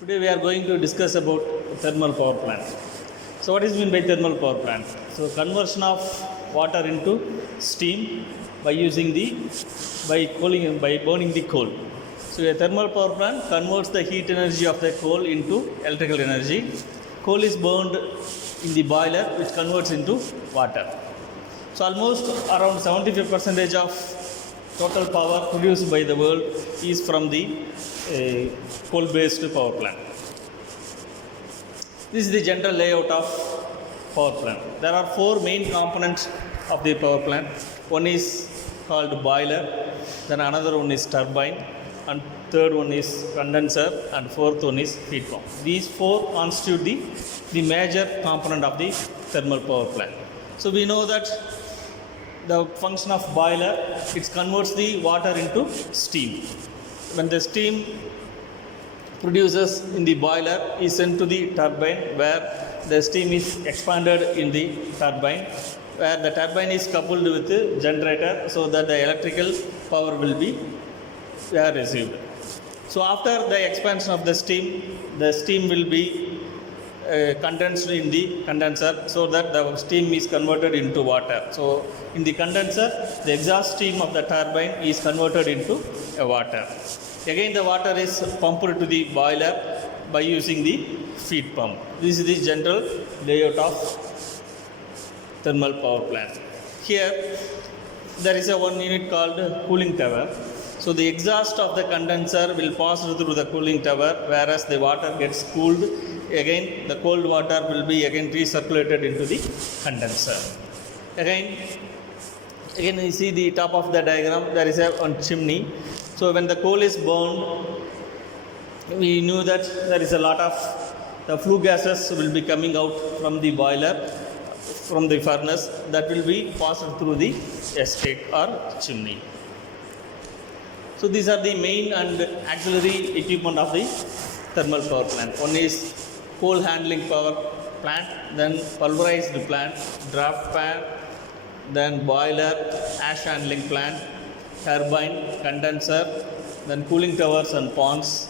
Today we are going to discuss about thermal power plant. So what is meant by thermal power plant? So conversion of water into steam by using the by burning the coal. So a thermal power plant converts the heat energy of the coal into electrical energy. Coal is burned in the boiler which converts into water. So almost around 75% of total power produced by the world is from the coal-based power plant. This is the general layout of power plant. There are four main components of the power plant. One is called boiler, then another one is turbine, and third one is condenser, and fourth one is heat pump. These four constitute the major component of the thermal power plant. So we know that the function of boiler, it converts the water into steam. When the steam produces in the boiler is sent to the turbine, where the steam is expanded in the turbine, where the turbine is coupled with the generator so that the electrical power will be received. So after the expansion of the steam will be condensed in the condenser so that the steam is converted into water. So in the condenser, the exhaust steam of the turbine is converted into water. Again, the water is pumped to the boiler by using the feed pump. This is the general layout of thermal power plant. Here, there is a one unit called cooling tower. So the exhaust of the condenser will pass through the cooling tower, whereas the water gets cooled. Again, the cold water will be again recirculated into the condenser. Again you see the top of the diagram, there is a one chimney. So when the coal is burned, we knew that there is a lot of the flue gases will be coming out from the boiler, from the furnace, that will be passed through the escape or chimney. So these are the main and auxiliary equipment of the thermal power plant. One is coal handling power plant, then pulverized plant, draft pan, then boiler, ash handling plant, turbine, condenser, then cooling towers and ponds,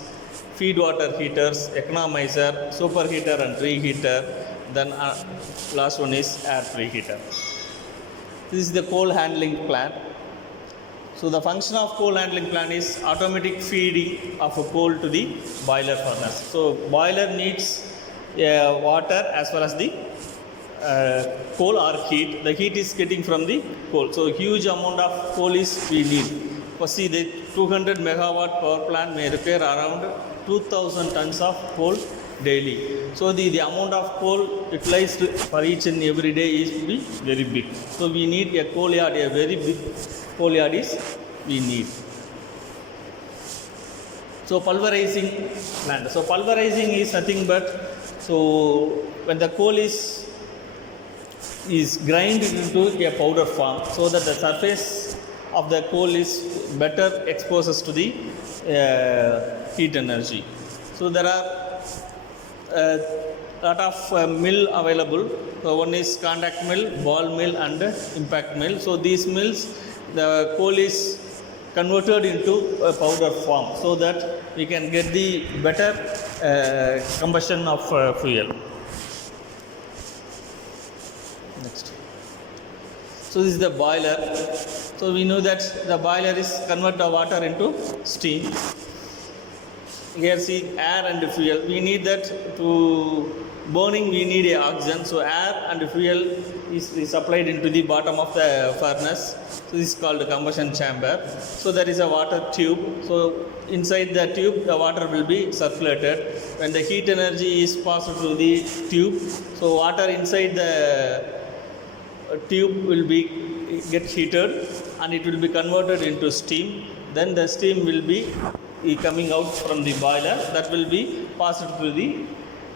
feed water heaters, economizer, superheater and reheater, then last one is air preheater. This is the coal handling plant. So the function of coal handling plant is automatic feeding of a coal to the boiler furnace. So boiler needs water as well as the coal or heat. The heat is getting from the coal. So huge amount of coal is we need. See, the 200 megawatt power plant may require around 2000 tons of coal daily. So the amount of coal utilized for each and every day is very big. So we need a coal yard, a very big coal yard is we need. So pulverizing plant. So pulverizing is nothing but, so when the coal is grind into a powder form so that the surface of the coal is better exposes to the heat energy. So there are lot of mill available. So one is contact mill, ball mill and impact mill. So these mills, the coal is converted into a powder form so that we can get the better combustion of fuel. Next. So this is the boiler. So we know that the boiler is convert the water into steam. Here see air and fuel. We need that to burning, we need a oxygen. So air and fuel is supplied into the bottom of the furnace. So this is called the combustion chamber. So there is a water tube. So inside the tube the water will be circulated. When the heat energy is passed through the tube, so water inside the tube will get heated and it will be converted into steam. Then the steam will be coming out from the boiler, that will be passed through the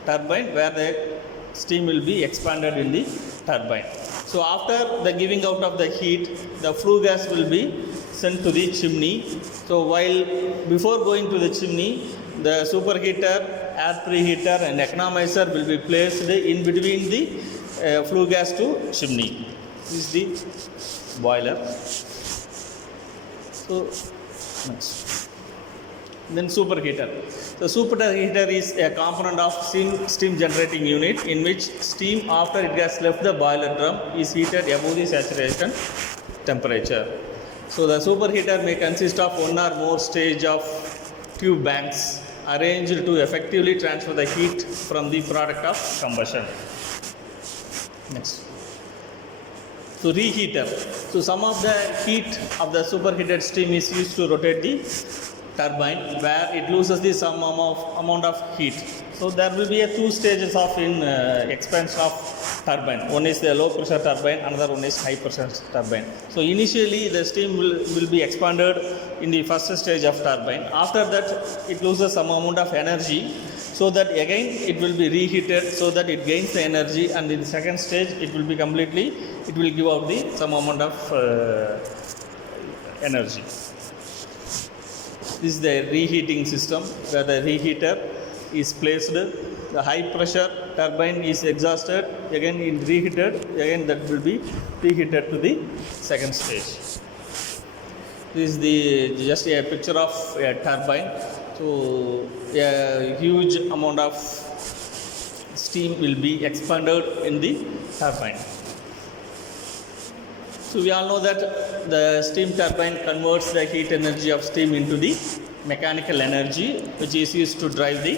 turbine, where the steam will be expanded in the turbine. So after the giving out of the heat, the flue gas will be sent to the chimney. So before going to the chimney, the superheater, air preheater and economizer will be placed in between the flue gas to chimney. This is the boiler. So next. Then superheater. The superheater is a component of steam generating unit in which steam after it has left the boiler drum is heated above the saturation temperature. So the superheater may consist of one or more stage of tube banks arranged to effectively transfer the heat from the product of combustion. Next. So reheater. So some of the heat of the superheated steam is used to rotate the turbine where it loses the some amount of heat. So there will be two stages of expansion of turbine. One is the low pressure turbine, another one is high pressure turbine. So initially the steam will be expanded in the first stage of turbine. After that it loses some amount of energy, so that again it will be reheated so that it gains the energy, and in the second stage it will give out the some amount of energy. This is the reheating system where the reheater is placed. The high pressure turbine is exhausted, again it reheated, again that will be reheated to the second stage. This is just a picture of a turbine. So a huge amount of steam will be expanded in the turbine. So we all know that the steam turbine converts the heat energy of steam into the mechanical energy which is used to drive the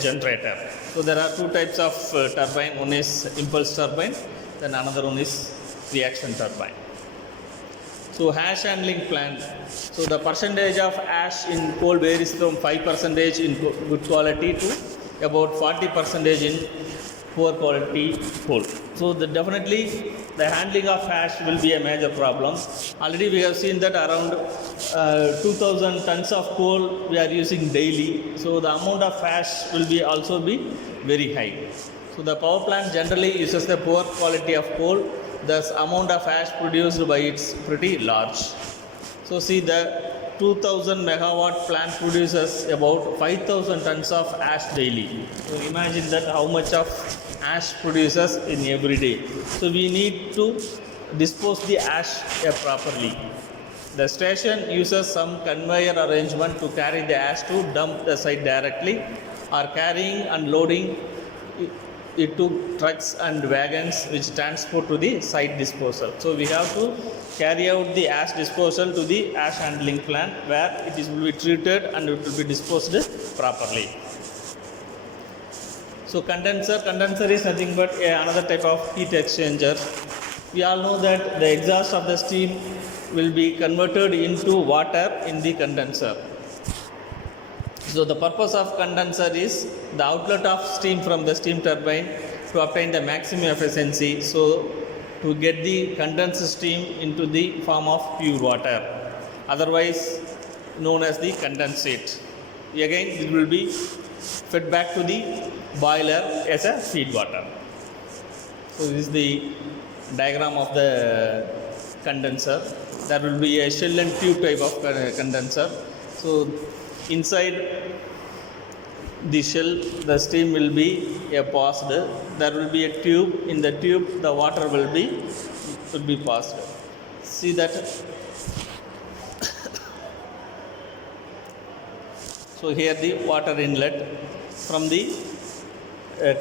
generator. So there are two types of turbine. One is impulse turbine, then another one is reaction turbine. So ash handling plant. So the percentage of ash in coal varies from 5% in good quality to about 40% in poor quality coal. So definitely the handling of ash will be a major problem. Already we have seen that around 2000 tons of coal we are using daily. So the amount of ash will also be very high. So the power plant generally uses the poor quality of coal. Thus amount of ash produced by it's pretty large. So see the 2000 megawatt plant produces about 5000 tons of ash daily. So imagine that how much of ash produces in every day. So we need to dispose the ash properly. The station uses some conveyor arrangement to carry the ash to dump the site directly, or carrying and loading it to trucks and wagons which transport to the site disposal. So we have to carry out the ash disposal to the ash handling plant where it will be treated and it will be disposed properly. So condenser is nothing but another type of heat exchanger. We all know that the exhaust of the steam will be converted into water in the condenser. So the purpose of condenser is the outlet of steam from the steam turbine to obtain the maximum efficiency. So to get the condensed steam into the form of pure water, otherwise known as the condensate. Again it will be fed back to the boiler as a feed water. So this is the diagram of the condenser. There will be a shell and tube type of condenser. So inside the shell the steam will be passed. There will be a tube. In the tube the water will be passed. See that. So here the water inlet from the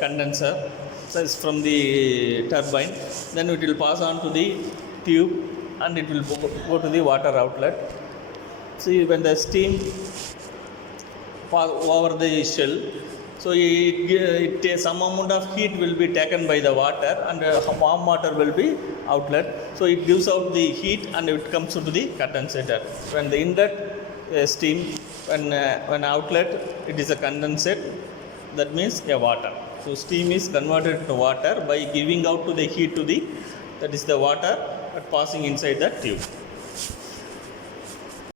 condenser, so it's from the turbine, then it will pass on to the tube and it will go to the water outlet. See, when the steam pass over the shell, so some amount of heat will be taken by the water and warm water will be outlet. So it gives out the heat and it comes to the condensator. When the inlet steam, when outlet it is a condensate, that means a water. So steam is converted to water by giving out to the heat to the, that is the water, passing inside the tube.